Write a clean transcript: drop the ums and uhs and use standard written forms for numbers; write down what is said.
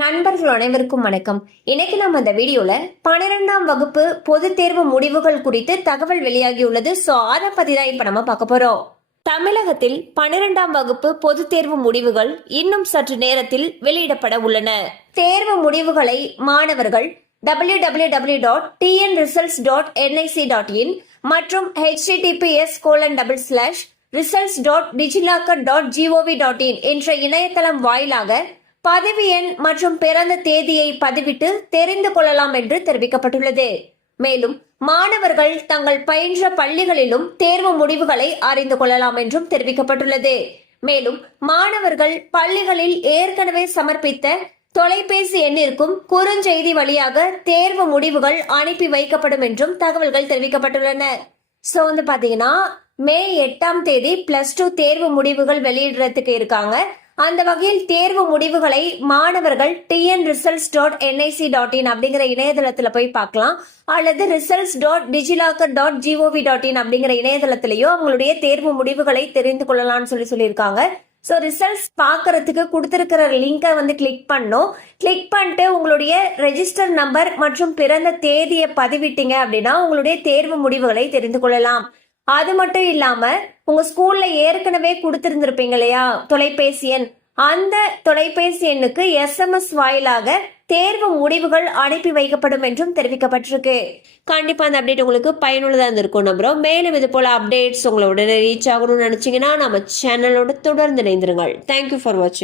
நண்பர்கள் அனைவருக்கும் வணக்கம். இன்னைக்கு நம்ம இந்த வீடியோல 12ஆம் வகுப்பு பொது தேர்வு முடிவுகள் குறித்து தகவல் வெளியாகியுள்ளது. சோ அதை பத்தி தான் இப்ப நம்ம பார்க்க போறோம். தமிழகத்தில் 12ஆம் வகுப்பு பொது தேர்வு முடிவுகள் இன்னும் சற்று நேரத்தில் வெளியிடப்பட உள்ளன. தேர்வு முடிவுகளை மாணவர்கள் www.tnresults.nic.in மற்றும் https://results.digilocker.gov.in என்ற இணையதளம் வாயிலாக பதிவு எண் மற்றும் பிறந்த தேதியை பதிவிட்டு தெரிந்து கொள்ளலாம் என்று தெரிவிக்கப்பட்டுள்ளது. மேலும் மாணவர்கள் தங்கள் பயின்ற பள்ளிகளிலும் தேர்வு முடிவுகளை அறிந்து கொள்ளலாம் என்றும் தெரிவிக்கப்பட்டுள்ளது. மேலும் மாணவர்கள் பள்ளிகளில் ஏற்கனவே சமர்ப்பித்த தொலைபேசி எண்ணிற்கும் குறுஞ்செய்தி வழியாக தேர்வு முடிவுகள் அனுப்பி வைக்கப்படும் என்றும் தகவல்கள் தெரிவிக்கப்பட்டுள்ளன. சோ பாத்தீங்கன்னா மே 8ஆம் தேதி +2 தேர்வு முடிவுகள் வெளியிடுறதுக்கு இருக்காங்க. அந்த வகையில் தேர்வு முடிவுகளை மாணவர்கள் tnresults.nic.in அப்படிங்கிற இணையதளத்துல போய் பார்க்கலாம், அல்லது results.digilocker.gov.in அப்படிங்கிற இணையதளத்திலேயோ அவங்களுடைய தேர்வு முடிவுகளை தெரிந்து கொள்ளலாம்னு சொல்லியிருக்காங்க. ஸோ ரிசல்ட்ஸ் பார்க்கறதுக்கு கொடுத்துருக்கிற லிங்கை கிளிக் பண்ணும். கிளிக் பண்ணிட்டு உங்களுடைய ரெஜிஸ்டர் நம்பர் மற்றும் பிறந்த தேதியை பதிவிட்டீங்க அப்படின்னா உங்களுடைய தேர்வு முடிவுகளை தெரிந்து கொள்ளலாம். அது மட்டும் இல்லாம உங்க ஸ்கூல்ல ஏற்கனவே கொடுத்திருந்திருப்பீங்க இல்லையா தொலைபேசி எண், அந்த தொலைபேசி எண்ணுக்கு SMS வாயிலாக தேர்வு முடிவுகள் அனுப்பி வைக்கப்படும் என்றும் தெரிவிக்கப்பட்டிருக்கு. கண்டிப்பா அந்த அப்டேட் உங்களுக்கு பயனுள்ளதா இருந்திருக்கும் நம்புறோம். மேலும் இது போல அப்டேட்ஸ் உங்களோட ரீச் ஆகணும்னு நினைச்சீங்கன்னா நம்ம சேனலோட தொடர்ந்து இணைந்திருங்கள். தேங்க்யூ ஃபார் வாட்சிங்.